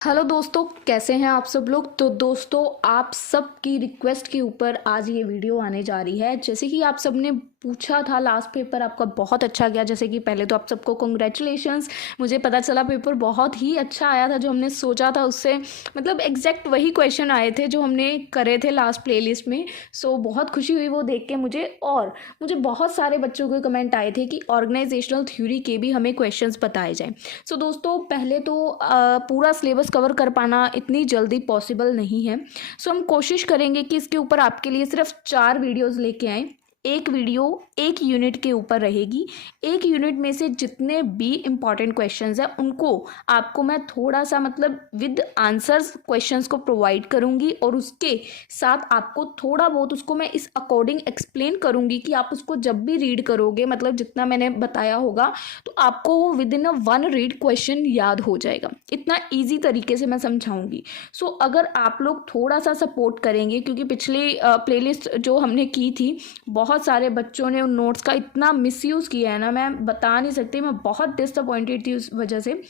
Hello दोस्तों, कैसे हैं आप सब लोग। तो दोस्तों, आप सब की रिक्वेस्ट के ऊपर आज ये वीडियो आने जा रही है। जैसे कि आप सब ने पूछा था, लास्ट पेपर आपका बहुत अच्छा गया। जैसे कि पहले तो आप सबको कॉन्ग्रेचुलेशंस। मुझे पता चला पेपर बहुत ही अच्छा आया था। जो हमने सोचा था उससे मतलब एग्जैक्ट वही क्वेश्चन आए थे जो हमने करे थे लास्ट प्लेलिस्ट में। सो बहुत खुशी हुई वो देख के मुझे। और मुझे बहुत सारे बच्चों के कमेंट आए थे कि ऑर्गेनाइजेशनल थ्योरी के भी हमें क्वेश्चंस बताए जाएं। सो दोस्तों, पहले तो पूरा सिलेबस कवर कर पाना इतनी जल्दी पॉसिबल नहीं है। सो हम कोशिश करेंगे कि इसके ऊपर आपके लिए सिर्फ 4 वीडियोस लेके आएँ। एक वीडियो एक यूनिट के ऊपर रहेगी। एक यूनिट में से जितने भी इम्पॉर्टेंट क्वेश्चंस हैं उनको आपको मैं थोड़ा सा मतलब विद आंसर्स क्वेश्चंस को प्रोवाइड करूंगी, और उसके साथ आपको थोड़ा बहुत उसको मैं इस अकॉर्डिंग एक्सप्लेन करूंगी कि आप उसको जब भी रीड करोगे, मतलब जितना मैंने बताया होगा, तो आपको वो with in a one read question याद हो जाएगा। इतना ईजी तरीके से मैं समझाऊंगी। सो अगर आप लोग थोड़ा सा सपोर्ट करेंगे, क्योंकि पिछली प्लेलिस्ट जो हमने की थी, बहुत सारे बच्चों ने उन नोट्स का इतना मिसयूज़ किया है ना, मैं बता नहीं सकती। मैं बहुत डिसअपॉइंटेड थी उस वजह से।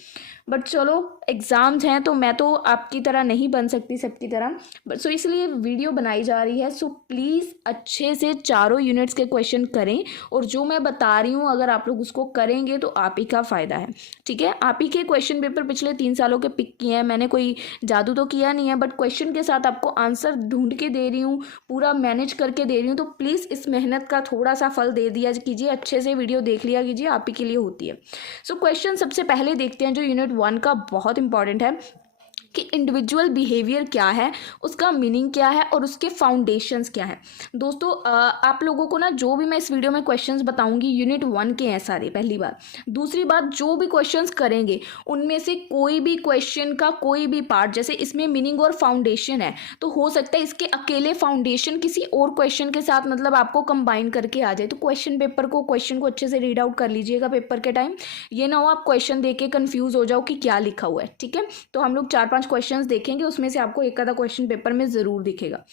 बट चलो, एग्ज़ाम्स हैं तो मैं तो आपकी तरह नहीं बन सकती सबकी तरह। बट सो इसलिए वीडियो बनाई जा रही है। सो प्लीज़ अच्छे से चारों यूनिट्स के क्वेश्चन करें, और जो मैं बता रही हूँ अगर आप लोग उसको करेंगे तो आप ही का फ़ायदा है। ठीक है, आप ही के क्वेश्चन पेपर पिछले 3 सालों के पिक किए हैं। मैंने कोई जादू तो किया नहीं है, बट क्वेश्चन के साथ आपको आंसर ढूंढ के दे रही हूँ, पूरा मैनेज करके दे रही हूँ। तो प्लीज़ इस मेहनत का थोड़ा सा फल दे दिया कीजिए, अच्छे से वीडियो देख लिया कीजिए, आप ही के लिए होती है। सो क्वेश्चन सबसे पहले देखते हैं जो यूनिट 1 का बहुत इंपॉर्टेंट है, कि इंडिविजुअल बिहेवियर क्या है, उसका मीनिंग क्या है, और उसके फाउंडेशंस क्या है। दोस्तों, आप लोगों को ना जो भी मैं इस वीडियो में क्वेश्चंस बताऊंगी यूनिट 1 के हैं सारे, पहली बात। दूसरी बात, जो भी क्वेश्चंस करेंगे उनमें से कोई भी क्वेश्चन का कोई भी पार्ट, जैसे इसमें मीनिंग और फाउंडेशन है, तो हो सकता है इसके अकेले फाउंडेशन किसी और क्वेश्चन के साथ मतलब आपको कंबाइन करके आ जाए। तो क्वेश्चन को अच्छे से रीड आउट कर लीजिएगा पेपर के टाइम। ये ना हो आप क्वेश्चन देख के कन्फ्यूज हो जाओ कि क्या लिखा हुआ है। ठीक है, तो हम लोग 4-5 क्वेश्चंस देखेंगे, उसमें से आपको एक आधा क्वेश्चन पेपर में ज़रूर दिखेगा।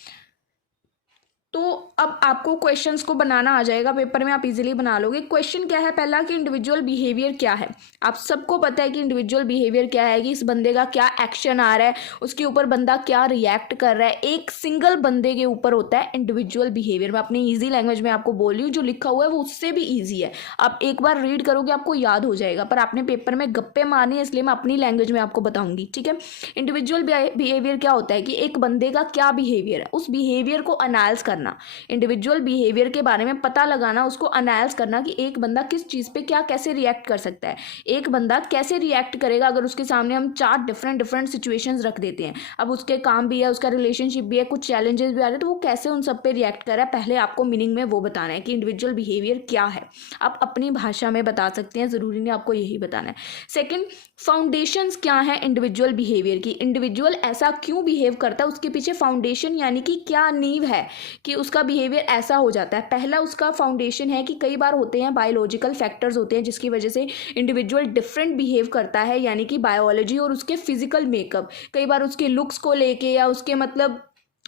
तो अब आपको क्वेश्चंस को बनाना आ जाएगा पेपर में, आप इजीली बना लोगे। क्वेश्चन क्या है पहला, कि इंडिविजुअल बिहेवियर क्या है। आप सबको पता है कि इंडिविजुअल बिहेवियर क्या है, कि इस बंदे का क्या एक्शन आ रहा है, उसके ऊपर बंदा क्या रिएक्ट कर रहा है। एक सिंगल बंदे के ऊपर होता है इंडिविजुअल बिहेवियर। मैं अपनी ईजी लैंग्वेज में आपको बोल रही हूँ, जो लिखा हुआ है वो उससे भी ईजी है। आप एक बार रीड करोगे आपको याद हो जाएगा, पर आपने पेपर में गप्पे मारनी है, इसलिए मैं अपनी लैंग्वेज में आपको बताऊंगी। ठीक है, इंडिविजुअल बिहेवियर क्या होता है, कि एक बंदे का क्या बिहेवियर है, उस बिहेवियर को अनालाइज करना। इंडिविजुअल बिहेवियर के बारे में पता लगाना, उसको अनालाइज करना कि एक बंदा किस चीज़ पे क्या कैसे रिएक्ट कर सकता है। एक बंदा कैसे रिएक्ट करेगा अगर उसके सामने हम 4 डिफरेंट सिचुएशंस रख देते हैं। अब उसके काम भी है, उसका रिलेशनशिप भी है, कुछ चैलेंजेस भी आ रहे हैं, तो वो कैसे उन सब पे रिएक्ट कर रहा है। पहले आपको मीनिंग में वो बताना है कि इंडिविजुअल बिहेवियर क्या है। आप अपनी भाषा में बता सकते हैं, ज़रूरी नहीं आपको यही बताना है। सेकेंड, फाउंडेशंस क्या है इंडिविजुअल बिहेवियर की। इंडिविजुअल ऐसा क्यों बिहेव करता है, उसके पीछे फाउंडेशन यानी कि क्या नींव है कि उसका बिहेवियर ऐसा हो जाता है। पहला उसका फाउंडेशन है कि कई बार होते हैं बायोलॉजिकल फैक्टर्स होते हैं जिसकी वजह से इंडिविजुअल डिफरेंट बिहेव करता है, यानी कि बायोलॉजी और उसके फिजिकल मेकअप। कई बार उसके लुक्स को लेके या उसके मतलब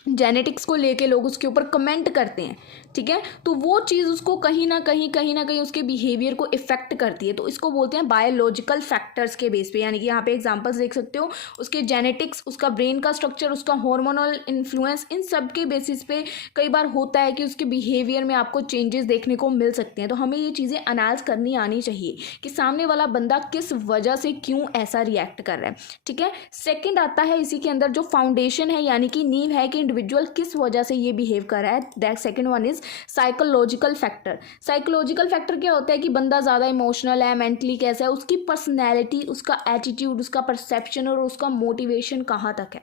जेनेटिक्स को लेके लोग उसके ऊपर कमेंट करते हैं। ठीक है, तो वो चीज़ उसको कहीं ना कहीं उसके बिहेवियर को इफेक्ट करती है। तो इसको बोलते हैं बायोलॉजिकल फैक्टर्स के बेस पे, यानी कि यहाँ पे एग्जांपल्स देख सकते हो, उसके जेनेटिक्स, उसका ब्रेन का स्ट्रक्चर, उसका हार्मोनल इन्फ्लुएंस, इन सब के बेसिस पे कई बार होता है कि उसके बिहेवियर में आपको चेंजेस देखने को मिल सकते हैं। तो हमें ये चीज़ें एनालाइज करनी आनी चाहिए कि सामने वाला बंदा किस वजह से क्यों ऐसा रिएक्ट कर रहा है। ठीक है, सेकेंड आता है इसी के अंदर जो फाउंडेशन है, यानी कि नींव है कि इंडिविजुअल किस वजह से ये बिहेव कर रहा है। That second one is psychological factor. Psychological factor क्या होता है, कि बंदा ज़्यादा इमोशनल है, मेंटली कैसा है, उसकी पर्सनैलिटी, उसका एटीट्यूड, उसका परसेप्शन और उसका मोटिवेशन कहाँ तक है।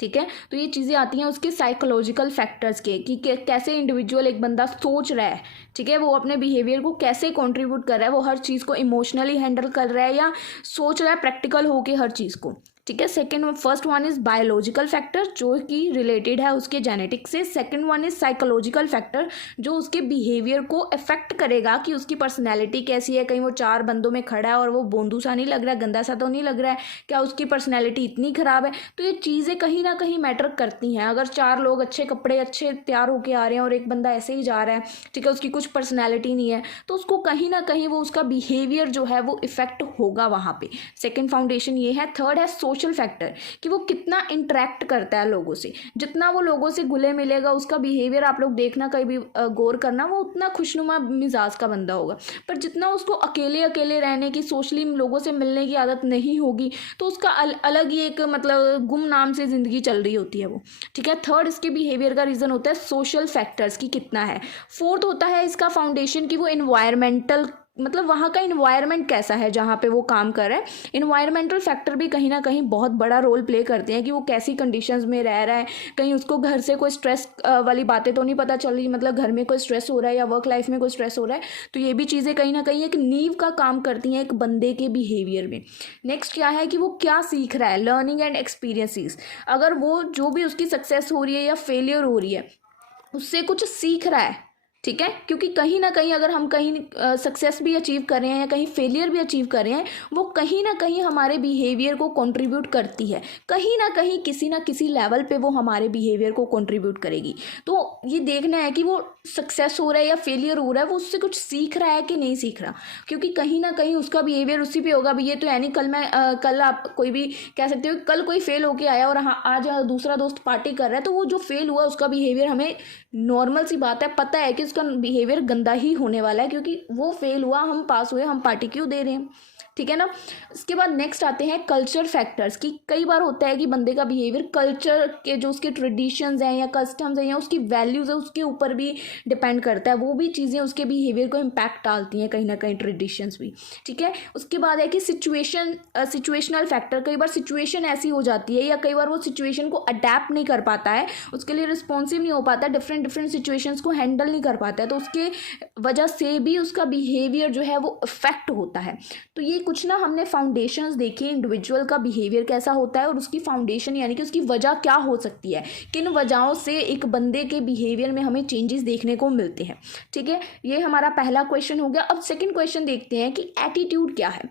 ठीक है, तो ये चीज़ें आती हैं उसके साइकोलॉजिकल फैक्टर्स के, कि कैसे इंडिविजुअल एक बंदा सोच रहा है। ठीक है, वो अपने बिहेवियर को कैसे कंट्रीब्यूट कर रहा है, वो हर चीज़ को इमोशनली हैंडल कर रहा है या सोच रहा है प्रैक्टिकल होके हर चीज़ को। ठीक है, first one is biological factor जो कि रिलेटेड है उसके जेनेटिक्स से। Second one is psychological factor जो उसके बिहेवियर को अफेक्ट करेगा, कि उसकी पर्सनैलिटी कैसी है, कहीं वो 4 बंदों में खड़ा है और वो बोंदू सा नहीं लग रहा है, गंदा सा तो नहीं लग रहा है, क्या उसकी पर्सनैलिटी इतनी ख़राब है। तो ये चीज़ें कहीं ना कहीं मैटर करती हैं। अगर 4 लोग अच्छे कपड़े अच्छे तैयार होके आ रहे हैं और एक बंदा ऐसे ही जा रहा है, ठीक है, उसकी कुछ पर्सनैलिटी नहीं है, तो उसको कहीं ना कहीं वो उसका बिहेवियर जो है वो इफेक्ट होगा वहाँ पे। सेकेंड फाउंडेशन ये है। थर्ड है सोशल फैक्टर कि वो कितना इंटरेक्ट करता है लोगों से। जितना वो लोगों से घुले मिलेगा, उसका बिहेवियर आप लोग देखना, कहीं भी गौर करना, वो उतना खुशनुमा मिजाज का बंदा होगा। पर जितना उसको अकेले अकेले रहने की, सोशली लोगों से मिलने की आदत नहीं होगी, तो उसका अलग ही एक मतलब गुमनाम से ज़िंदगी चल रही होती है वो। ठीक है, थर्ड इसके बिहेवियर का रीज़न होता है सोशल फैक्टर्स की कितना है। फोर्थ होता है इसका फाउंडेशन कि वो इन्वायरमेंटल, मतलब वहाँ का इन्वायरमेंट कैसा है जहाँ पे वो काम कर रहा है। इन्वायरमेंटल फैक्टर भी कहीं ना कहीं बहुत बड़ा रोल प्ले करते हैं कि वो कैसी कंडीशंस में रह रहा है। कहीं उसको घर से कोई स्ट्रेस वाली बातें तो नहीं पता चल रही, मतलब घर में कोई स्ट्रेस हो रहा है या वर्क लाइफ में कोई स्ट्रेस हो रहा है। तो ये भी चीज़ें कहीं ना कहीं एक नींव का काम करती हैं एक बंदे के बिहेवियर में। नेक्स्ट क्या है कि वो क्या सीख रहा है, लर्निंग एंड एक्सपीरियंसेस। अगर वो जो भी उसकी सक्सेस हो रही है या फेलियर हो रही है, उससे कुछ सीख रहा है। ठीक है, क्योंकि कहीं ना कहीं अगर हम कहीं सक्सेस भी अचीव कर रहे हैं या कहीं फेलियर भी अचीव कर रहे हैं, वो कहीं ना कहीं हमारे बिहेवियर को कंट्रीब्यूट करती है। कहीं ना कहीं किसी ना किसी लेवल पे वो हमारे बिहेवियर को कंट्रीब्यूट करेगी। तो ये देखना है कि वो सक्सेस हो रहा है या फेलियर हो रहा है, वो उससे कुछ सीख रहा है कि नहीं सीख रहा। क्योंकि कहीं ना कहीं उसका बिहेवियर उसी पे होगा। ये तो यानी कल आप कोई भी कह सकते हो, कल कोई फेल होके आया और हाँ आज दूसरा दोस्त पार्टी कर रहा है, तो वो जो फेल हुआ उसका बिहेवियर हमें नॉर्मल सी बात है पता है कि उसका बिहेवियर गंदा ही होने वाला है, क्योंकि वो फेल हुआ, हम पास हुए, हम पार्टी क्यों दे रहे हैं। ठीक है ना। इसके बाद नेक्स्ट आते हैं कल्चर फैक्टर्स की। कई बार होता है कि बंदे का बिहेवियर कल्चर के जो उसके ट्रेडिशंस हैं या कस्टम्स हैं या उसकी वैल्यूज़ है उसके ऊपर भी डिपेंड करता है। वो भी चीज़ें उसके बिहेवियर को इम्पैक्ट डालती हैं कहीं ना कहीं, ट्रेडिशंस भी। ठीक है, उसके बाद है कि सिचुएशनल फैक्टर। कई बार सिचुएशन ऐसी हो जाती है या कई बार वो सिचुएशन को अडेप्ट नहीं कर पाता है, उसके लिए रिस्पॉन्सिव नहीं हो पाता, डिफरेंट सिचुएशंस को हैंडल नहीं कर पाता है, तो उसके वजह से भी उसका बिहेवियर जो है वो इफेक्ट होता है। तो ये कुछ ना हमने फाउंडेशंस देखी, इंडिविजुअल का बिहेवियर कैसा होता है और उसकी फाउंडेशन यानी कि उसकी वजह क्या हो सकती है, किन वजहों से एक बंदे के बिहेवियर में हमें चेंजेस देखने को मिलते हैं। ठीक है, ये हमारा पहला क्वेश्चन हो गया। अब सेकंड क्वेश्चन देखते हैं कि एटीट्यूड क्या है,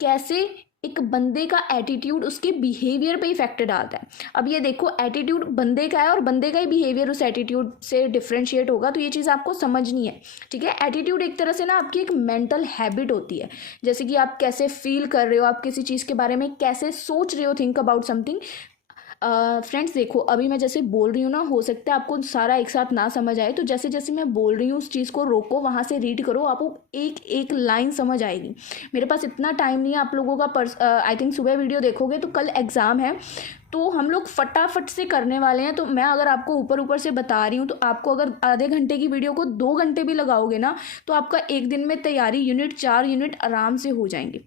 कैसे एक बंदे का एटीट्यूड उसके बिहेवियर पे इफेक्ट डालता है। अब ये देखो, एटीट्यूड बंदे का है और बंदे का ही बिहेवियर उस एटीट्यूड से डिफरेंशिएट होगा, तो ये चीज़ आपको समझनी है। ठीक है, एटीट्यूड एक तरह से ना आपकी एक मेंटल हैबिट होती है, जैसे कि आप कैसे फील कर रहे हो, आप किसी चीज़ के बारे में कैसे सोच रहे हो, थिंक अबाउट समथिंग। फ्रेंड्स देखो, अभी मैं जैसे बोल रही हूँ ना, हो सकता है आपको सारा एक साथ ना समझ आए, तो जैसे जैसे मैं बोल रही हूँ उस चीज़ को रोको, वहाँ से रीड करो, आपको एक एक लाइन समझ आएगी। मेरे पास इतना टाइम नहीं है आप लोगों का, आई थिंक सुबह वीडियो देखोगे तो कल एग्ज़ाम है, तो हम लोग फटाफट से करने वाले हैं। तो मैं अगर आपको ऊपर ऊपर से बता रही हूँ, तो आपको अगर आधे घंटे की वीडियो को 2 घंटे भी लगाओगे ना, तो आपका एक दिन में तैयारी 4 यूनिट आराम से हो जाएंगे।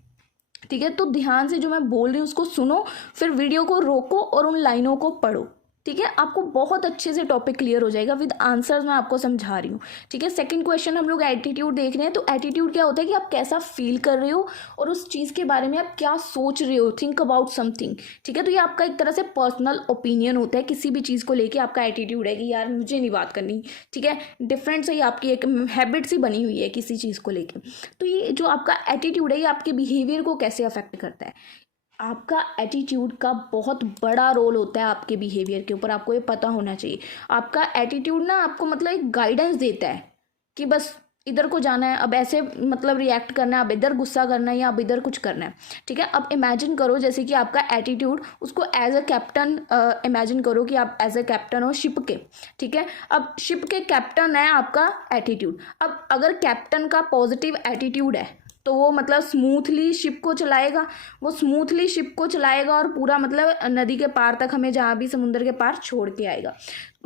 ठीक है, तो ध्यान से जो मैं बोल रही हूँ उसको सुनो, फिर वीडियो को रोको और उन लाइनों को पढ़ो। ठीक है, आपको बहुत अच्छे से टॉपिक क्लियर हो जाएगा, विद आंसर्स मैं आपको समझा रही हूँ। ठीक है, सेकंड क्वेश्चन हम लोग एटीट्यूड देख रहे हैं। तो एटीट्यूड क्या होता है कि आप कैसा फील कर रहे हो और उस चीज़ के बारे में आप क्या सोच रहे हो, थिंक अबाउट समथिंग। ठीक है, तो ये आपका एक तरह से पर्सनल ओपिनियन होता है, किसी भी चीज़ को लेके आपका एटीट्यूड है कि यार मुझे नहीं बात करनी। ठीक है, डिफरेंट से ही आपकी एक हैबिट सी बनी हुई है किसी चीज़ को लेके। तो ये जो आपका एटीट्यूड है ये आपके बिहेवियर को कैसे अफेक्ट करता है। आपका एटीट्यूड का बहुत बड़ा रोल होता है आपके बिहेवियर के ऊपर, आपको ये पता होना चाहिए। आपका एटीट्यूड ना आपको मतलब एक गाइडेंस देता है कि बस इधर को जाना है, अब ऐसे मतलब रिएक्ट करना है, अब इधर गुस्सा करना है या अब इधर कुछ करना है। ठीक है, अब इमेजिन करो जैसे कि आपका एटीट्यूड, उसको एज अ कैप्टन इमेजिन करो कि आप एज अ कैप्टन हो शिप के। ठीक है, अब शिप के कैप्टन है आपका एटीट्यूड। अब अगर कैप्टन का पॉजिटिव एटीट्यूड है तो वो मतलब स्मूथली शिप को चलाएगा, वो स्मूथली शिप को चलाएगा और पूरा मतलब नदी के पार तक हमें जहाँ भी समुद्र के पार छोड़ के आएगा।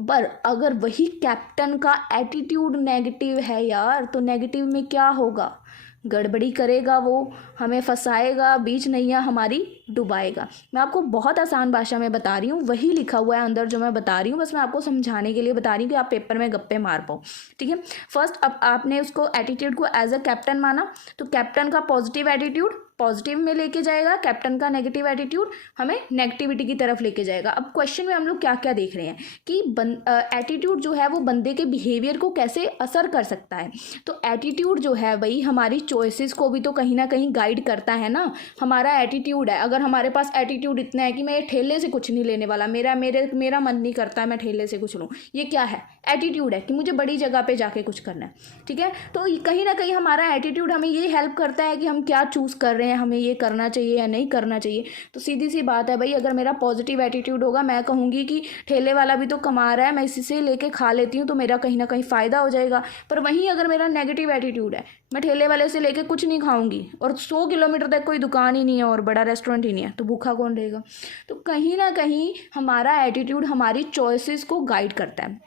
पर अगर वही कैप्टन का एटीट्यूड नेगेटिव है यार, तो नेगेटिव में क्या होगा, गड़बड़ी करेगा, वो हमें फंसाएगा, बीच नैया हमारी डुबाएगा। मैं आपको बहुत आसान भाषा में बता रही हूँ, वही लिखा हुआ है अंदर जो मैं बता रही हूँ, बस मैं आपको समझाने के लिए बता रही हूँ कि आप पेपर में गप्पे मार पाओ। ठीक है, फर्स्ट अब आपने उसको एटीट्यूड को एज अ कैप्टन माना, तो कैप्टन का पॉजिटिव एटीट्यूड पॉजिटिव में लेके जाएगा, कैप्टन का नेगेटिव एटीट्यूड हमें नेगेटिविटी की तरफ लेके जाएगा। अब क्वेश्चन में हम लोग क्या क्या देख रहे हैं कि एटीट्यूड जो है वो बंदे के बिहेवियर को कैसे असर कर सकता है। तो एटीट्यूड जो है वही हमारी चॉइसेस को भी तो कहीं ना कहीं गाइड करता है ना। हमारा एटीट्यूड है, अगर हमारे पास एटीट्यूड इतना है कि मैं ठेले से कुछ नहीं लेने वाला, मेरा मन नहीं करता है मैं ठेले से कुछ लूँ, ये क्या है, एटीट्यूड है कि मुझे बड़ी जगह पे जाके कुछ करना है। ठीक है, तो कहीं ना कहीं हमारा एटीट्यूड हमें ये हेल्प करता है कि हम क्या चूज़ कर रहे हैं, रहे हैं हमें ये करना चाहिए या नहीं करना चाहिए। तो सीधी सी बात है भाई, अगर मेरा पॉजिटिव एटीट्यूड होगा, मैं कहूँगी कि ठेले वाला भी तो कमा रहा है, मैं इसी से लेके खा लेती हूँ तो मेरा कहीं ना कहीं फ़ायदा हो जाएगा। पर वहीं अगर मेरा नेगेटिव एटीट्यूड है, मैं ठेले वाले से लेके कुछ नहीं खाऊंगी और 100 किलोमीटर तक कोई दुकान ही नहीं है और बड़ा रेस्टोरेंट ही नहीं है, तो भूखा कौन रहेगा। तो कहीं ना कहीं हमारा एटीट्यूड हमारी चॉइसेस को गाइड करता है।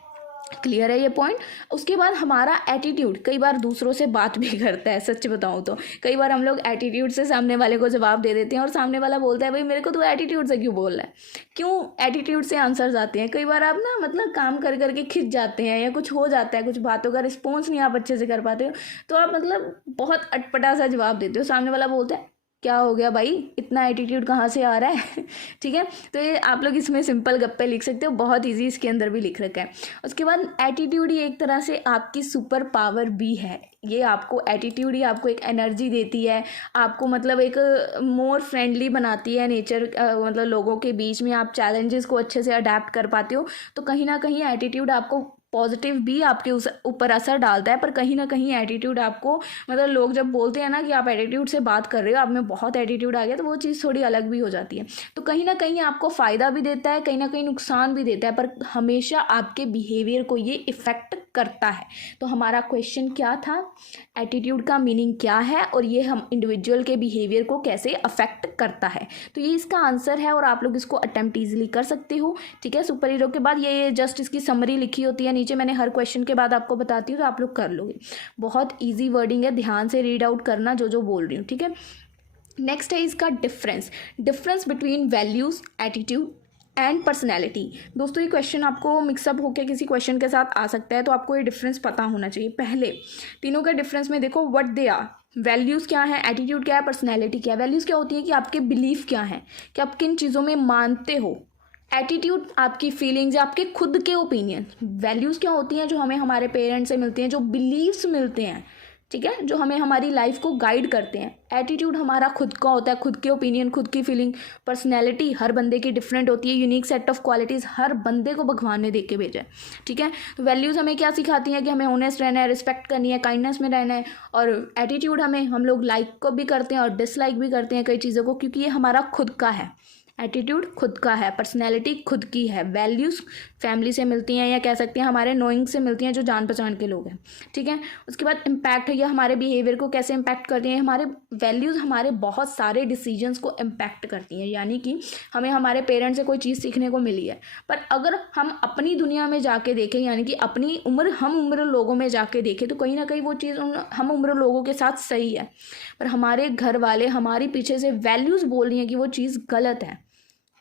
क्लियर है ये पॉइंट। उसके बाद हमारा एटीट्यूड कई बार दूसरों से बात भी करता है। सच बताऊँ तो कई बार हम लोग एटीट्यूड से सामने वाले को जवाब दे देते हैं और सामने वाला बोलता है भाई मेरे को तो एटीट्यूड से क्यों बोल रहा है, क्यों एटीट्यूड से आंसर्स आते हैं। कई बार आप ना मतलब काम कर करके खिंच जाते हैं या कुछ हो जाता है, कुछ बातों का रिस्पॉन्स नहीं आप अच्छे से कर पाते हो, तो आप मतलब बहुत अटपटा सा जवाब देते हो। सामने वाला बोलता है क्या हो गया भाई, इतना एटीट्यूड कहाँ से आ रहा है। ठीक है, तो ये आप लोग इसमें सिंपल गप्पे लिख सकते हो, बहुत इजी इसके अंदर भी लिख रखा है। उसके बाद एटीट्यूड ही एक तरह से आपकी सुपर पावर भी है। ये आपको एटीट्यूड ही आपको एक एनर्जी देती है, आपको मतलब एक मोर फ्रेंडली बनाती है नेचर, मतलब लोगों के बीच में आप चैलेंजेस को अच्छे से अडेप्ट कर पाते हो। तो कहीं ना कहीं एटीट्यूड आपको पॉजिटिव भी आपके उस ऊपर असर डालता है, पर कहीं ना कहीं एटीट्यूड आपको मतलब लोग जब बोलते हैं ना कि आप एटीट्यूड से बात कर रहे हो, आप में बहुत एटीट्यूड आ गया, तो वो चीज़ थोड़ी अलग भी हो जाती है। तो कहीं ना कहीं आपको फ़ायदा भी देता है, कहीं ना कहीं नुकसान भी देता है, पर हमेशा आपके बिहेवियर को ये इफ़ेक्ट करता है। तो हमारा क्वेश्चन क्या था, एटीट्यूड का मीनिंग क्या है और ये हम इंडिविजुअल के बिहेवियर को कैसे अफेक्ट करता है। तो ये इसका आंसर है और आप लोग इसको अटेम्प्ट ईजिली कर सकते हो। ठीक है, सुपर हीरो के बाद ये जस्ट इसकी समरी लिखी होती है नीचे, मैंने हर क्वेश्चन के बाद आपको बताती हूँ तो आप लोग कर लोगे। बहुत ईजी वर्डिंग है, ध्यान से रीड आउट करना जो जो बोल रही हूँ। ठीक है, नेक्स्ट है इसका difference between values, attitude and personality. दोस्तों ये क्वेश्चन आपको मिक्सअप होकर किसी क्वेश्चन के साथ आ सकता है, तो आपको ये डिफरेंस पता होना चाहिए। पहले तीनों का डिफरेंस में देखो, व्हाट दे आर, वैल्यूज़ क्या है, एटीट्यूड क्या है, पर्सनैलिटी क्या है। वैल्यूज़ क्या होती है कि आपके बिलीफ क्या हैं, कि आप किन चीज़ों में मानते हो। एटीट्यूड आपकी फीलिंग्स या आपके खुद के ओपिनियन। वैल्यूज़ क्या होती हैं, जो हमें हमारे पेरेंट्स से मिलती हैं, जो बिलीव्स मिलते हैं, ठीक है, जो हमें हमारी लाइफ को गाइड करते हैं। एटीट्यूड हमारा खुद का होता है, खुद के ओपिनियन, खुद की फीलिंग। पर्सनैलिटी हर बंदे की डिफरेंट होती है, यूनिक सेट ऑफ क्वालिटीज़ हर बंदे को भगवान ने दे के भेजा है। ठीक है, तो वैल्यूज़ हमें क्या सिखाती हैं कि हमें ऑनेस्ट रहना है, रिस्पेक्ट करनी है, काइंडनेस में रहना है। और एटीट्यूड हम लोग लाइक को भी करते हैं और डिसलाइक भी करते हैं कई चीज़ों को, क्योंकि ये हमारा खुद का है। एटीट्यूड खुद का है, पर्सनैलिटी खुद की है। वैल्यूज़ फैमिली से मिलती हैं या कह सकते हैं हमारे नोइंग से मिलती हैं, जो जान पहचान के लोग हैं। ठीक है, उसके बाद इम्पैक्ट है, ये हमारे बिहेवियर को कैसे इम्पैक्ट करती हैं। हमारे वैल्यूज़ हमारे बहुत सारे डिसीजंस को इम्पैक्ट करती हैं, यानी कि हमें हमारे पेरेंट्स से कोई चीज़ सीखने को मिली है, पर अगर हम अपनी दुनिया में जाके देखें, यानी कि अपनी हम उम्र लोगों में जाके देखें, तो कहीं ना कहीं वो चीज़ हम उम्र लोगों के साथ सही है, पर हमारे घर वाले हमारी पीछे से वैल्यूज़ बोल रही हैं कि वो चीज़ गलत है।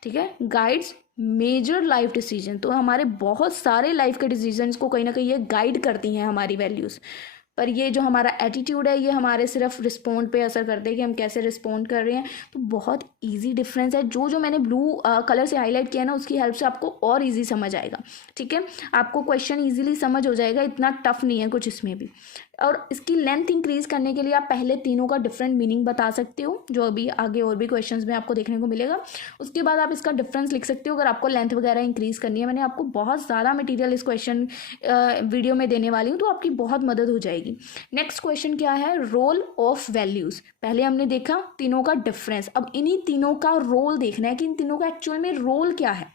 ठीक है, गाइड्स मेजर लाइफ डिसीजन। तो हमारे बहुत सारे लाइफ के डिसीजंस को कहीं ना कहीं ये गाइड करती हैं हमारी वैल्यूज़। पर ये जो हमारा एटीट्यूड है, ये हमारे सिर्फ रिस्पॉन्ड पे असर करते हैं कि हम कैसे रिस्पॉन्ड कर रहे हैं। तो बहुत इजी डिफरेंस है। जो मैंने ब्लू कलर से हाईलाइट किया ना, उसकी हेल्प से आपको और इजी समझ आएगा। ठीक है, आपको क्वेश्चन इजीली समझ हो जाएगा, इतना टफ नहीं है कुछ इसमें भी। और इसकी लेंथ इंक्रीज करने के लिए आप पहले तीनों का डिफरेंट मीनिंग बता सकते हो, जो अभी आगे और भी क्वेश्चंस में आपको देखने को मिलेगा। उसके बाद आप इसका डिफरेंस लिख सकते हो अगर आपको लेंथ वगैरह इंक्रीज करनी है। मैंने आपको बहुत ज़्यादा मटेरियल इस क्वेश्चन वीडियो में देने वाली हूँ, तो आपकी बहुत मदद हो जाएगी। नेक्स्ट क्वेश्चन क्या है, रोल ऑफ वैल्यूज़। पहले हमने देखा तीनों का डिफरेंस, अब इन्हीं तीनों का रोल देखना है कि इन तीनों का एक्चुअल में रोल क्या है।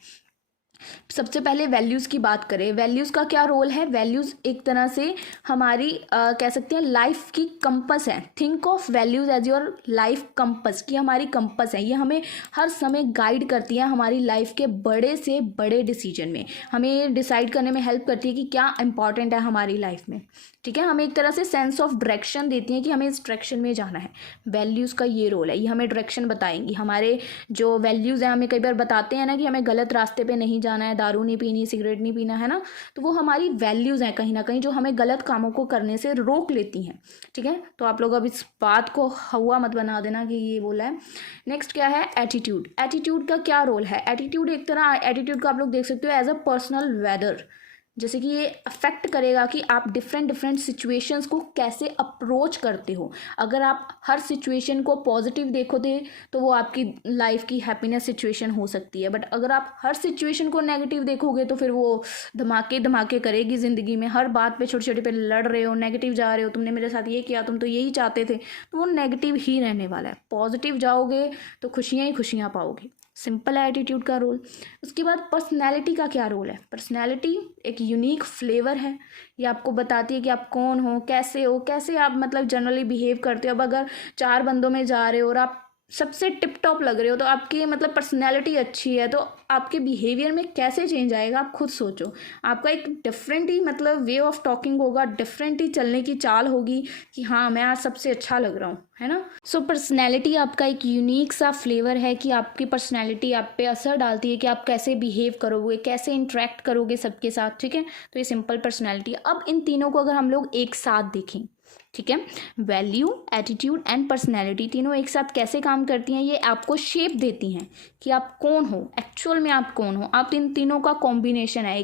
सबसे पहले वैल्यूज़ की बात करें, वैल्यूज़ का क्या रोल है। वैल्यूज़ एक तरह से हमारी कह सकते हैं लाइफ की कंपस है। Think of values as your life compass, कि हमारी कंपस है, ये हमें हर समय गाइड करती है हमारी लाइफ के बड़े से बड़े डिसीजन में। हमें डिसाइड करने में हेल्प करती है कि क्या इंपॉर्टेंट है हमारी लाइफ में। ठीक है, हमें एक तरह से सेंस ऑफ डायरेक्शन देती हैं कि हमें इस डायरेक्शन में जाना है। वैल्यूज़ का ये रोल है, ये हमें डायरेक्शन बताएंगी। हमारे जो वैल्यूज़ हैं हमें कई बार बताते हैं ना कि हमें गलत रास्ते पे नहीं जाना है, दारू नहीं पीनी, सिगरेट नहीं पीना है ना, तो वो हमारी वैल्यूज़ हैं कहीं ना कहीं, जो हमें गलत कामों को करने से रोक लेती हैं। ठीक है, तो आप लोग अब इस बात को हुआ मत बना देना कि ये बोला है। नेक्स्ट क्या है, एटीट्यूड। एटीट्यूड का क्या रोल है। एटीट्यूड एक तरह, एटीट्यूड का आप लोग देख सकते हो एज अ पर्सनल वेदर। जैसे कि ये अफेक्ट करेगा कि आप डिफरेंट डिफरेंट सिचुएशंस को कैसे अप्रोच करते हो। अगर आप हर सिचुएशन को पॉजिटिव देखोगे तो वो आपकी लाइफ की हैप्पीनेस सिचुएशन हो सकती है, बट अगर आप हर सिचुएशन को नेगेटिव देखोगे तो फिर वो धमाके धमाके करेगी ज़िंदगी में। हर बात पे छोटे छोटे पे लड़ रहे हो, नेगेटिव जा रहे हो, तुमने मेरे साथ ये किया, तुम तो यही चाहते थे, तो वो नेगेटिव ही रहने वाला है। पॉजिटिव जाओगे तो खुशियाँ ही खुशियाँ पाओगे। सिंपल है एटीट्यूड का रोल। उसके बाद पर्सनैलिटी का क्या रोल है। पर्सनैलिटी एक यूनिक फ्लेवर है, ये आपको बताती है कि आप कौन हो, कैसे आप मतलब जनरली बिहेव करते हो। अब अगर 4 बंदों में जा रहे हो और आप सबसे टिप टॉप लग रहे हो तो आपकी मतलब पर्सनैलिटी अच्छी है, तो आपके बिहेवियर में कैसे चेंज आएगा आप खुद सोचो। आपका एक डिफरेंट ही मतलब वे ऑफ टॉकिंग होगा, डिफरेंट ही चलने की चाल होगी कि हाँ मैं आज सबसे अच्छा लग रहा हूँ, है ना। सो पर्सनैलिटी आपका एक यूनिक सा फ्लेवर है कि आपकी पर्सनैलिटी आप पे असर डालती है कि आप कैसे बिहेव करोगे, कैसे इंटरेक्ट करोगे सबके साथ, ठीक है। तो ये सिंपल पर्सनैलिटी। अब इन तीनों को अगर हम लोग एक साथ देखें, ठीक है, वैल्यू, एटीट्यूड एंड पर्सनैलिटी तीनों एक साथ कैसे काम करती हैं, ये आपको शेप देती हैं कि आप कौन हो, एक्चुअल में आप कौन हो। आप इन तीनों का कॉम्बिनेशन है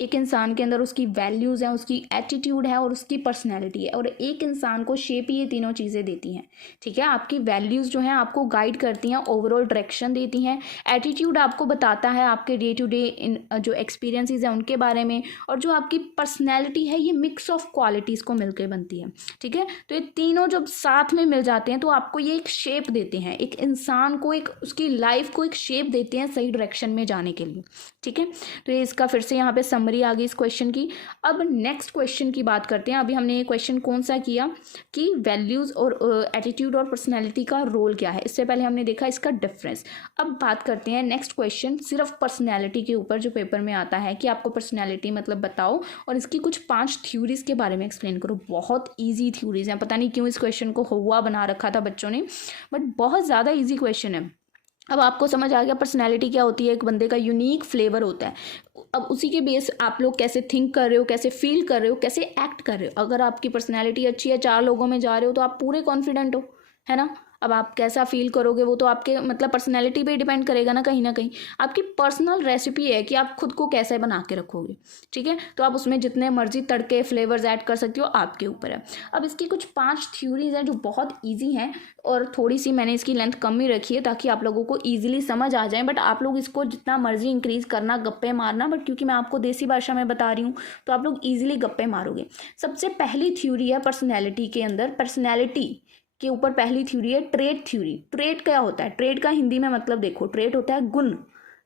एक इंसान के अंदर उसकी वैल्यूज़ हैं, उसकी एटीट्यूड है और उसकी पर्सनैलिटी है, और एक इंसान को शेप ही ये तीनों चीज़ें देती हैं, ठीक है। आपकी वैल्यूज़ जो हैं आपको गाइड करती हैं, ओवरऑल डायरेक्शन देती हैं। एटीट्यूड आपको बताता है आपके डे टू डे जो एक्सपीरियंसेस हैं उनके बारे में, और जो आपकी पर्सनैलिटी है ये मिक्स ऑफ क्वालिटीज़ को मिलकर बनती है, ठीक है। तो ये तीनों जब साथ में मिल जाते हैं तो आपको ये एक शेप देते हैं, एक इंसान को एक उसकी लाइफ को एक शेप देते हैं सही डायरेक्शन में जाने के लिए, ठीक है। तो ये इसका फिर से यहाँ पे समरी आ गई इस क्वेश्चन की। अब नेक्स्ट क्वेश्चन की बात करते हैं। अभी हमने ये क्वेश्चन कौन सा किया कि वैल्यूज़ और एटीट्यूड और पर्सनैलिटी का रोल क्या है, इससे पहले हमने देखा इसका डिफरेंस। अब बात करते हैं नेक्स्ट क्वेश्चन सिर्फ पर्सनैलिटी के ऊपर जो पेपर में आता है कि आपको पर्सनैलिटी मतलब बताओ और इसकी कुछ 5 थ्योरीज के बारे में एक्सप्लेन करो। बहुत ईजी थ्योरीज हैं, पता नहीं क्यों इस क्वेश्चन को हुआ बना रखा था बच्चों ने, बट बहुत ज़्यादा ईजी क्वेश्चन है। अब आपको समझ आ गया पर्सनैलिटी क्या होती है, एक बंदे का यूनिक फ्लेवर होता है। अब उसी के बेस आप लोग कैसे थिंक कर रहे हो, कैसे फील कर रहे हो, कैसे एक्ट कर रहे हो। अगर आपकी पर्सनैलिटी अच्छी है, 4 लोगों में जा रहे हो तो आप पूरे कॉन्फिडेंट हो, है ना। अब आप कैसा फील करोगे वो तो आपके मतलब पर्सनैलिटी पे डिपेंड करेगा ना कहीं। आपकी पर्सनल रेसिपी है कि आप खुद को कैसे बना के रखोगे, ठीक है। तो आप उसमें जितने मर्जी तड़के फ्लेवर्स ऐड कर सकते हो, आपके ऊपर है। अब इसकी कुछ 5 थ्योरीज हैं जो बहुत ईजी हैं, और थोड़ी सी मैंने इसकी लेंथ कम ही रखी है ताकि आप लोगों को ईजिली समझ आ जाए। बट आप लोग इसको जितना मर्जी इंक्रीज करना, गप्पे मारना, बट क्योंकि मैं आपको देसी भाषा में बता रही हूँ तो आप लोग ईजिली गप्पे मारोगे। सबसे पहली थ्योरी है पर्सनैलिटी के अंदर, पर्सनैलिटी के ऊपर पहली थ्योरी है ट्रेट थ्योरी। ट्रेट क्या होता है, ट्रेट का हिंदी में मतलब देखो, ट्रेट होता है गुण,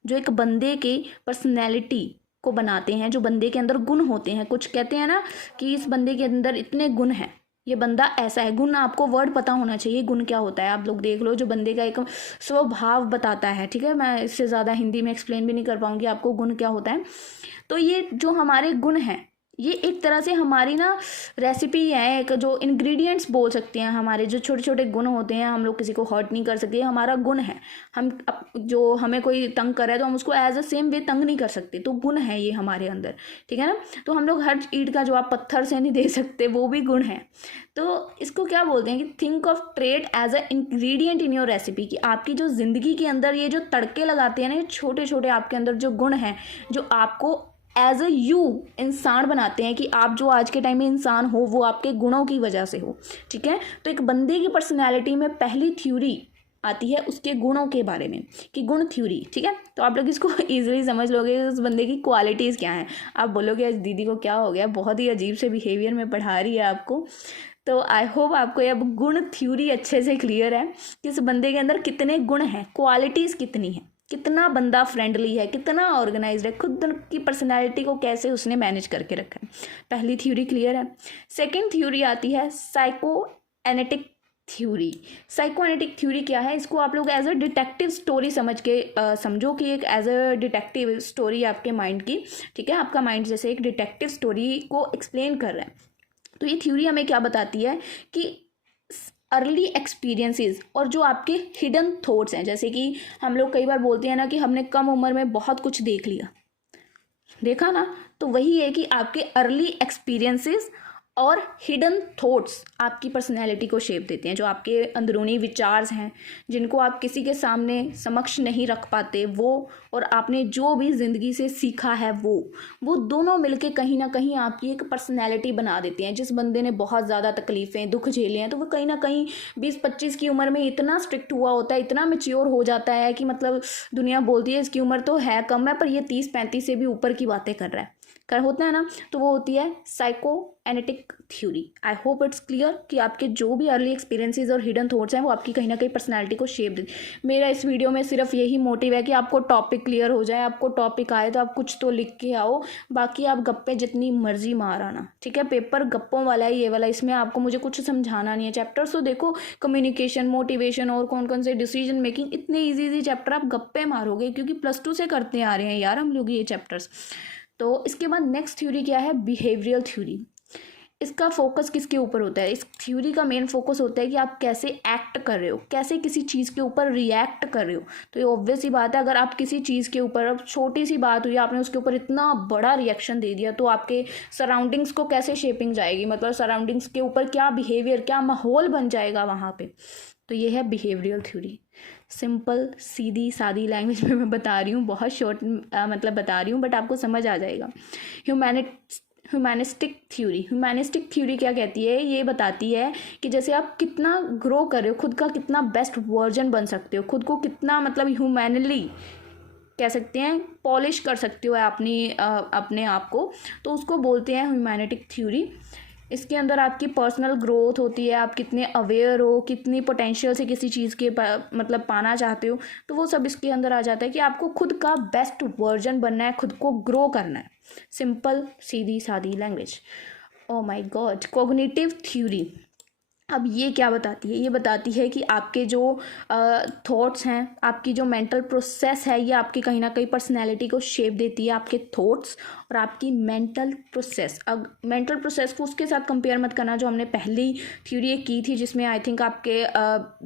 जो एक बंदे के पर्सनैलिटी को बनाते हैं, जो बंदे के अंदर गुण होते हैं। कुछ कहते हैं ना कि इस बंदे के अंदर इतने गुण हैं, ये बंदा ऐसा है। गुण आपको वर्ड पता होना चाहिए, गुण क्या होता है आप लोग देख लो, जो बंदे का एक स्वभाव बताता है, ठीक है। मैं इससे ज़्यादा हिंदी में एक्सप्लेन भी नहीं कर पाऊंगी आपको गुण क्या होता है। तो ये जो हमारे गुण हैं ये एक तरह से हमारी ना रेसिपी है, एक जो इंग्रेडिएंट्स बोल सकते हैं, हमारे जो छोटे छोटे गुण होते हैं। हम लोग किसी को हर्ट नहीं कर सकते, हमारा गुण है। हम जो हमें कोई तंग कर रहा है तो हम उसको एज अ सेम वे तंग नहीं कर सकते, तो गुण है ये हमारे अंदर, ठीक है ना। तो हम लोग हर ईंट का जवाब पत्थर से नहीं दे सकते, वो भी गुण है। तो इसको क्या बोलते हैं कि think of trait as a ingredient in your recipe, कि आपकी जो ज़िंदगी के अंदर ये जो तड़के लगाते हैं ना, ये छोटे छोटे आपके अंदर जो गुण हैं, जो आपको एज अ यू इंसान बनाते हैं, कि आप जो आज के टाइम में इंसान हो वो आपके गुणों की वजह से हो, ठीक है। तो एक बंदे की पर्सनैलिटी में पहली थ्योरी आती है उसके गुणों के बारे में, कि गुण थ्योरी, ठीक है। तो आप लोग इसको ईजिली समझ लोगे उस बंदे की क्वालिटीज़ क्या हैं। आप बोलोगे आज दीदी को क्या हो गया, बहुत ही अजीब से बिहेवियर में पढ़ा रही है आपको। तो आई होप आपको ये अब गुण थ्योरी अच्छे से क्लियर है कि इस बंदे के अंदर कितने गुण हैं, क्वालिटीज़ कितनी हैं, कितना बंदा फ्रेंडली है, कितना ऑर्गेनाइज्ड है, खुद की पर्सनैलिटी को कैसे उसने मैनेज करके रखा है। पहली थ्योरी क्लियर है। सेकंड थ्योरी आती है psycho analytic theory. Psycho analytic theory क्या है, इसको आप लोग एज अ डिटेक्टिव स्टोरी समझ के समझो कि एक एज अ डिटेक्टिव स्टोरी आपके माइंड की, ठीक है। आपका माइंड जैसे एक डिटेक्टिव स्टोरी को एक्सप्लेन कर रहा है। तो ये थ्योरी हमें क्या बताती है कि अर्ली एक्सपीरियंसेस और जो आपके हिडन थॉट्स हैं, जैसे कि हम लोग कई बार बोलते हैं ना कि हमने कम उम्र में बहुत कुछ देख लिया, देखा ना, तो वही है कि आपके अर्ली एक्सपीरियंसेस और हिडन थॉट्स आपकी पर्सनैलिटी को शेप देते हैं। जो आपके अंदरूनी विचार हैं, जिनको आप किसी के सामने समक्ष नहीं रख पाते, वो और आपने जो भी ज़िंदगी से सीखा है वो दोनों मिलके कहीं ना कहीं आपकी एक पर्सनैलिटी बना देते हैं। जिस बंदे ने बहुत ज़्यादा तकलीफ़ें, दुख झेले हैं, तो वो कहीं ना कहीं 20-25 की उम्र में इतना स्ट्रिक्ट हुआ होता है, इतना मैच्योर हो जाता है कि मतलब दुनिया बोलती है इसकी उम्र तो है कम है, पर ये 30-35 से भी ऊपर की बातें कर रहा है, होता है ना। तो वो होती है psycho analytic theory. I hope it's clear कि आपके जो भी अर्ली एक्सपीरियंसेस और हिडन थॉट्स हैं वो आपकी कहीं ना कहीं पर्सनैलिटी को शेप दे। मेरा इस वीडियो में सिर्फ यही मोटिव है कि आपको टॉपिक क्लियर हो जाए, आपको टॉपिक आए तो आप कुछ तो लिख के आओ, बाकी आप गप्पे जितनी मर्जी मार आना, ठीक है। पेपर गप्पों वाला है ये वाला, इसमें आपको मुझे कुछ समझाना नहीं है। चैप्टर्स तो देखो, कम्युनिकेशन, मोटिवेशन और कौन कौन से डिसीजन मेकिंग, इतने ईजी चैप्टर आप गप्पे मारोगे, क्योंकि +2 से करते आ रहे हैं यार हम लोग ये चैप्टर्स। तो इसके बाद नेक्स्ट थ्योरी क्या है? Behavioural theory. इसका फोकस किसके ऊपर होता है? इस थ्योरी का मेन फोकस होता है कि आप कैसे एक्ट कर रहे हो, कैसे किसी चीज़ के ऊपर रिएक्ट कर रहे हो। तो ये ऑब्वियस ही बात है, अगर आप किसी चीज़ के ऊपर, अब छोटी सी बात हुई, आपने उसके ऊपर इतना बड़ा रिएक्शन दे दिया, तो आपके सराउंडिंग्स को कैसे शेपिंग जाएगी, मतलब सराउंडिंग्स के ऊपर क्या बिहेवियर, क्या माहौल बन जाएगा वहाँ पे। तो ये है बिहेवियरल थ्योरी। सिंपल सीधी सादी लैंग्वेज में मैं बता रही हूँ, बहुत शॉर्ट मतलब बता रही हूँ, बट आपको समझ आ जाएगा। ह्यूमैनिस्टिक थ्योरी क्या कहती है? ये बताती है कि जैसे आप कितना ग्रो कर रहे हो, खुद का कितना बेस्ट वर्जन बन सकते हो, खुद को कितना मतलब ह्यूमैनली कह सकते हैं पॉलिश कर सकते हो अपने आप को, तो उसको बोलते हैं ह्यूमैनिटिक थ्योरी। इसके अंदर आपकी पर्सनल ग्रोथ होती है, आप कितने अवेयर हो, कितनी पोटेंशियल से किसी चीज़ के मतलब पाना चाहते हो, तो वो सब इसके अंदर आ जाता है कि आपको खुद का बेस्ट वर्जन बनना है, खुद को ग्रो करना है। सिंपल सीधी सादी language. Oh my God. Cognitive theory, अब ये क्या बताती है? ये बताती है कि आपके जो थॉट्स हैं, आपकी जो मेंटल प्रोसेस है, ये आपकी कहीं ना कहीं पर्सनैलिटी को शेप देती है। आपके थॉट्स और आपकी मेंटल प्रोसेस, अब मेंटल प्रोसेस को उसके साथ कंपेयर मत करना जो हमने पहली थ्योरी की थी, जिसमें आई थिंक आपके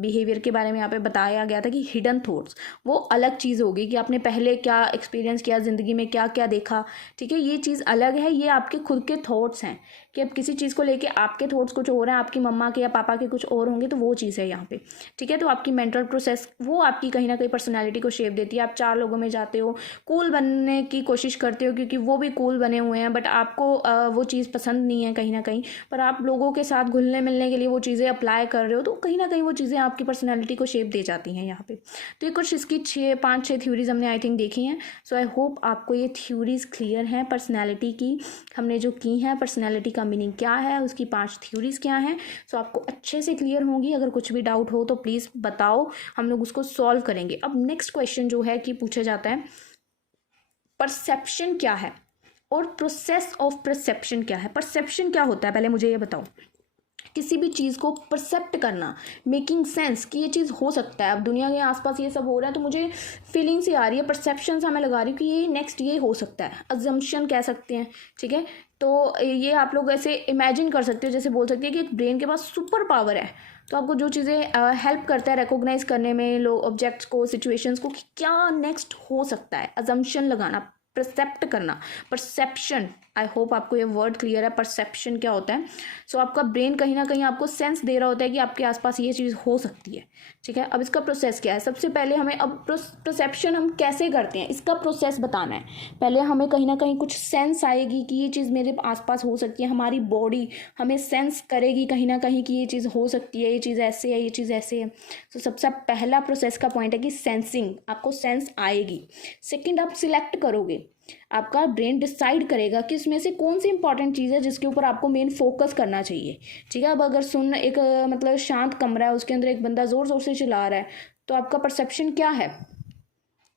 बिहेवियर के बारे में यहाँ पे बताया गया था कि हिडन थॉट्स, वो अलग चीज़ होगी कि आपने पहले क्या एक्सपीरियंस किया ज़िंदगी में, क्या क्या देखा, ठीक है, ये चीज़ अलग है। ये आपके खुद के थॉट्स हैं कि अब किसी चीज़ को लेके आपके थॉट्स कुछ और हैं, आपकी मम्मा के या पापा के कुछ और होंगे, तो वो चीज़ है यहाँ पे, ठीक है। तो आपकी मेंटल प्रोसेस वो आपकी कहीं ना कहीं पर्सनैलिटी को शेप देती है। आप 4 लोगों में जाते हो, कूल बनने की कोशिश करते हो, क्योंकि वो भी कूल बने हुए हैं, बट आपको वो चीज़ पसंद नहीं है कहीं ना कहीं, पर आप लोगों के साथ घुलने मिलने के लिए वो चीज़ें अप्लाई कर रहे हो, तो कहीं ना कहीं वो चीज़ें आपकी पर्सनैलिटी को शेप दे जाती हैं यहाँ पे। तो ये कुछ इसकी 5-6 थ्योरीज हमने आई थिंक देखी हैं। सो आई होप आपको ये थ्योरीज क्लियर हैं पर्सनैलिटी की, हमने जो की हैं, पर्सनैलिटी का मीनिंग क्या है, उसकी 5 थ्योरीज क्या हैं। सो आपको अच्छे से क्लियर होंगी। अगर कुछ भी डाउट हो तो प्लीज़ बताओ, हम लोग उसको सॉल्व करेंगे। अब नेक्स्ट क्वेश्चन जो है कि पूछा जाता है, परसेप्शन क्या है और प्रोसेस ऑफ परसेप्शन क्या है। परसेप्शन क्या होता है, पहले मुझे ये बताओ। किसी भी चीज़ को परसेप्ट करना, मेकिंग सेंस कि ये चीज़ हो सकता है, अब दुनिया के आसपास ये सब हो रहा है तो मुझे फीलिंग से आ रही है, परसेप्शन से मैं लगा रही हूँ कि ये नेक्स्ट ये हो सकता है, अजम्पशन कह सकते हैं, ठीक है। तो ये आप लोग ऐसे इमेजिन कर सकते हो, जैसे बोल सकते हैं कि एक ब्रेन के पास सुपर पावर है, तो आपको जो चीज़ें हेल्प करता है रिकॉग्नाइज करने में लोग ऑब्जेक्ट्स को, सिचुएशंस को, कि क्या नेक्स्ट हो सकता है, अजम्पशन लगाना, परसेप्ट करना, परसेप्शन। आई होप आपको ये वर्ड क्लियर है, परसेप्शन क्या होता है। सो आपका ब्रेन कहीं ना कहीं आपको सेंस दे रहा होता है कि आपके आसपास ये चीज़ हो सकती है, ठीक है। अब इसका प्रोसेस क्या है? सबसे पहले हमें अब परसेप्शन हम कैसे करते हैं, इसका प्रोसेस बताना है। पहले हमें कहीं ना कहीं कुछ सेंस आएगी कि ये चीज़ मेरे आसपास हो सकती है, हमारी बॉडी हमें सेंस करेगी कहीं ना कहीं कि ये चीज़ हो सकती है, ये चीज़ ऐसे है, ये चीज़ ऐसे है। तो सबसे पहला प्रोसेस का पॉइंट है कि सेंसिंग, आपको सेंस आएगी। सेकेंड, आप सिलेक्ट करोगे, आपका ब्रेन डिसाइड करेगा कि इसमें से कौन सी इंपॉर्टेंट चीज़ है जिसके ऊपर आपको मेन फोकस करना चाहिए, ठीक है। अब अगर एक मतलब शांत कमरा है, उसके अंदर एक बंदा ज़ोर ज़ोर से चिल्ला रहा है, तो आपका परसेप्शन क्या है?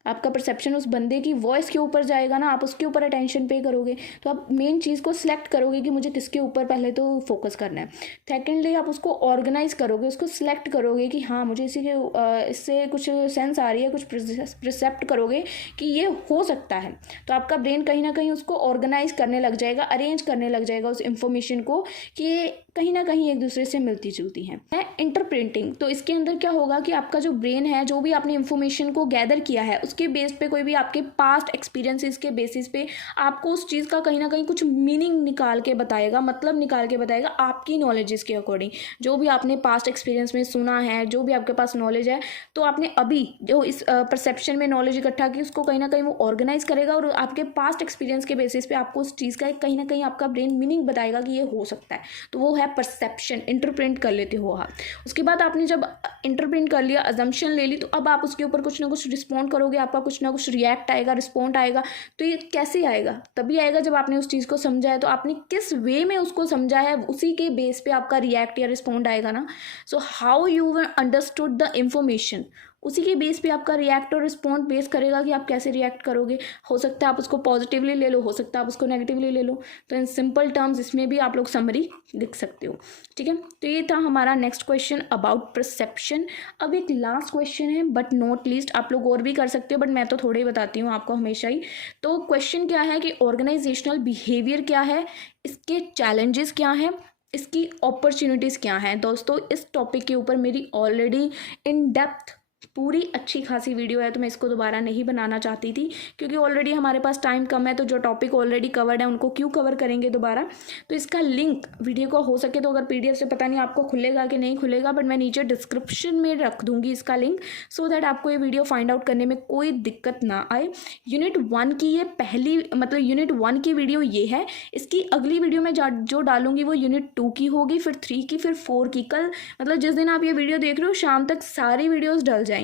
आपका परसेप्शन उस बंदे की वॉइस के ऊपर जाएगा ना, आप उसके ऊपर अटेंशन पे करोगे, तो आप मेन चीज़ को सिलेक्ट करोगे कि मुझे किसके ऊपर पहले तो फोकस करना है। सेकेंडली, आप उसको ऑर्गेनाइज करोगे, उसको सिलेक्ट करोगे कि हाँ मुझे इससे कुछ सेंस आ रही है, कुछ परसेप्ट करोगे कि ये हो सकता है, तो आपका ब्रेन कहीं ना कहीं उसको ऑर्गेनाइज करने लग जाएगा, अरेंज करने लग जाएगा उस इंफॉर्मेशन को कि कहीं ना कहीं एक दूसरे से मिलती जुलती हैं। इंटरप्रेटिंग, तो इसके अंदर क्या होगा कि आपका जो ब्रेन है, जो भी आपने इन्फॉर्मेशन को गैदर किया है उसके बेस पे, कोई भी आपके पास्ट एक्सपीरियंसेस के बेसिस पे आपको उस चीज़ का कहीं ना कहीं कुछ मीनिंग निकाल के बताएगा, मतलब निकाल के बताएगा आपकी नॉलेजेस के अकॉर्डिंग। जो भी आपने पास्ट एक्सपीरियंस में सुना है, जो भी आपके पास नॉलेज है, तो आपने अभी जो इस परसेप्शन में नॉलेज इकट्ठा की, उसको कहीं ना कहीं वो ऑर्गेनाइज करेगा और आपके पास्ट एक्सपीरियंस के बेसिस पे आपको उस चीज़ का कहीं ना कहीं आपका ब्रेन मीनिंग बताएगा कि ये हो सकता है। तो वो है परसेप्शन, इंटरप्रेट कर लेते हो आप। उसके बाद आपने जब इंटरप्रेट कर लिया, अजम्पशन ले ली, तो अब आप उसके ऊपर कुछ ना कुछ रिस्पॉन्ड करोगे, आपका कुछ ना कुछ रिएक्ट आएगा, रिस्पॉन्ड आएगा। तो ये कैसे आएगा? तभी आएगा जब आपने उस चीज़ को समझा है। तो आपने किस वे में उसको समझा है, उसी के बेस पे आपका रिएक्ट या रिस्पॉन्ड आएगा ना। So how you understood the information, उसी के बेस पे आपका रिएक्ट और रिस्पॉन्ड बेस करेगा कि आप कैसे रिएक्ट करोगे। हो सकता है आप उसको पॉजिटिवली ले लो, हो सकता है आप उसको नेगेटिवली ले लो। तो इन सिंपल टर्म्स इसमें भी आप लोग समरी लिख सकते हो। ठीक है, तो ये था हमारा नेक्स्ट क्वेश्चन अबाउट परसेप्शन। अब एक लास्ट क्वेश्चन है बट नॉट लीस्ट, आप लोग और भी कर सकते हो बट मैं तो थोड़े ही बताती हूँ आपको हमेशा ही। तो क्वेश्चन क्या है कि ऑर्गेनाइजेशनल बिहेवियर क्या है, इसके चैलेंजेस क्या हैं, इसकी अपॉर्चुनिटीज़ क्या हैं। दोस्तों इस टॉपिक के ऊपर मेरी ऑलरेडी इन डेप्थ पूरी अच्छी खासी वीडियो है, तो मैं इसको दोबारा नहीं बनाना चाहती थी क्योंकि ऑलरेडी हमारे पास टाइम कम है। तो जो टॉपिक ऑलरेडी कवर्ड है उनको क्यों कवर करेंगे दोबारा। तो इसका लिंक वीडियो को हो सके तो, अगर पीडीएफ से पता नहीं आपको खुलेगा कि नहीं खुलेगा, बट मैं नीचे डिस्क्रिप्शन में रख दूंगी इसका लिंक, सो दैट आपको ये वीडियो फाइंड आउट करने में कोई दिक्कत ना आए। यूनिट 1 की ये पहली, मतलब यूनिट 1 की वीडियो ये है। इसकी अगली वीडियो में जो डालूंगी वो यूनिट 2 की होगी, फिर 3 की, फिर 4 की। कल मतलब जिस दिन आप ये वीडियो देख रहे हो शाम तक सारी वीडियोस डल जाएंगी।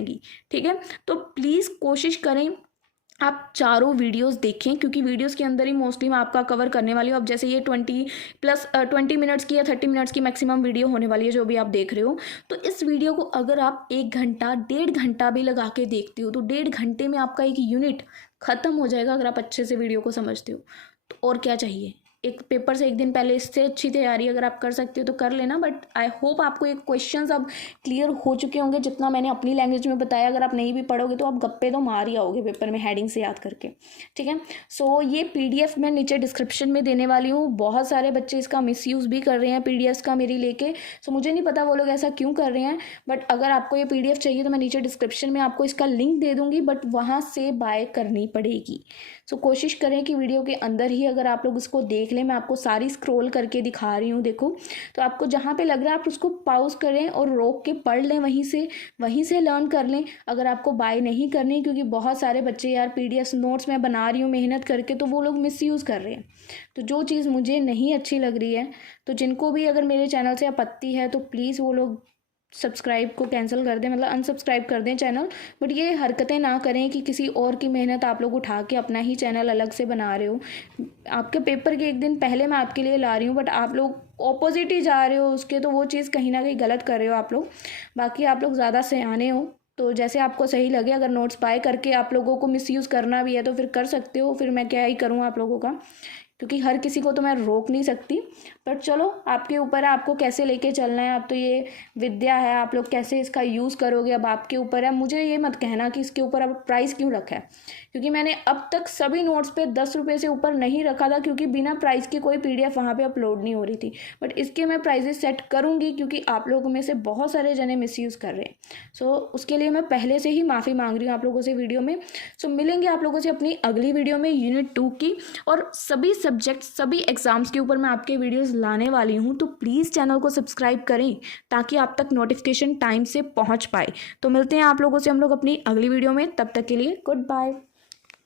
ठीक है, तो प्लीज़ कोशिश करें आप चारों वीडियोस देखें, क्योंकि वीडियोस के अंदर ही मोस्टली मैं आपका कवर करने वाली हूँ। अब जैसे ये 20 मिनट्स की या 30 मिनट्स की मैक्सिमम वीडियो होने वाली है जो भी आप देख रहे हो। तो इस वीडियो को अगर आप 1 घंटा 1.5 घंटा भी लगा के देखते हो तो 1.5 घंटे में आपका एक यूनिट ख़त्म हो जाएगा, अगर आप अच्छे से वीडियो को समझते हो तो। और क्या चाहिए? एक पेपर से 1 दिन पहले इससे अच्छी तैयारी अगर आप कर सकते हो तो कर लेना। बट आई होप आपको ये क्वेश्चंस अब क्लियर हो चुके होंगे जितना मैंने अपनी लैंग्वेज में बताया। अगर आप नहीं भी पढ़ोगे तो आप गप्पे तो मार ही आओगे पेपर में हेडिंग से याद करके। ठीक है, सो ये पीडीएफ मैं नीचे डिस्क्रिप्शन में देने वाली हूँ। बहुत सारे बच्चे इसका मिसयूज़ भी कर रहे हैं पीडीएफ का मेरी लेके। सो मुझे नहीं पता वो लोग ऐसा क्यों कर रहे हैं, बट अगर आपको ये पीडीएफ चाहिए तो मैं नीचे डिस्क्रिप्शन में आपको इसका लिंक दे दूँगी, बट वहाँ से बाय करनी पड़ेगी। सो कोशिश करें कि वीडियो के अंदर ही अगर आप लोग इसको देख लें। मैं आपको सारी स्क्रॉल करके दिखा रही हूँ, देखो। तो आपको जहाँ पे लग रहा है आप उसको पॉज करें और रोक के पढ़ लें, वहीं से लर्न कर लें। अगर आपको बाय नहीं करनी, क्योंकि बहुत सारे बच्चे यार पीडीएफ नोट्स मैं बना रही हूँ मेहनत करके, तो वो लोग मिसयूज़ कर रहे हैं। तो जो चीज़ मुझे नहीं अच्छी लग रही है, तो जिनको भी अगर मेरे चैनल से आपत्ति है तो प्लीज़ वो लोग सब्सक्राइब को कैंसिल कर दें, मतलब अनसब्सक्राइब कर दें चैनल। बट ये हरकतें ना करें कि किसी और की मेहनत आप लोग उठा के अपना ही चैनल अलग से बना रहे हो। आपके पेपर के 1 दिन पहले मैं आपके लिए ला रही हूँ, बट आप लोग ऑपोजिट ही जा रहे हो उसके, तो वो चीज़ कहीं ना कहीं गलत कर रहे हो आप लोग। बाकी आप लोग ज़्यादा सयाने हो, तो जैसे आपको सही लगे। अगर नोट्स बाय करके आप लोगों को मिसयूज़ करना भी है तो फिर कर सकते हो, फिर मैं क्या ही करूँ आप लोगों का, क्योंकि हर किसी को तो मैं रोक नहीं सकती। पर चलो आपके ऊपर है आपको कैसे लेके चलना है। अब तो ये विद्या है, आप लोग कैसे इसका यूज़ करोगे अब आपके ऊपर है। मुझे ये मत कहना कि इसके ऊपर अब प्राइस क्यों रखा है, क्योंकि मैंने अब तक सभी नोट्स पे 10 रुपये से ऊपर नहीं रखा था, क्योंकि बिना प्राइस की कोई पीडीएफ वहाँ पे अपलोड नहीं हो रही थी। बट इसके मैं प्राइजेस सेट करूँगी, क्योंकि आप लोगों में से बहुत सारे जने मिसयूज़ कर रहे हैं। सो उसके लिए मैं पहले से ही माफ़ी मांग रही हूँ आप लोगों से वीडियो में। सो मिलेंगे आप लोगों से अपनी अगली वीडियो में यूनिट 2 की, और सभी सब्जेक्ट सभी एग्जाम्स के ऊपर मैं आपके वीडियोज़ लाने वाली हूँ। तो प्लीज़ चैनल को सब्सक्राइब करें ताकि आप तक नोटिफिकेशन टाइम से पहुँच पाए। तो मिलते हैं आप लोगों से हम लोग अपनी अगली वीडियो में, तब तक के लिए गुड बाय।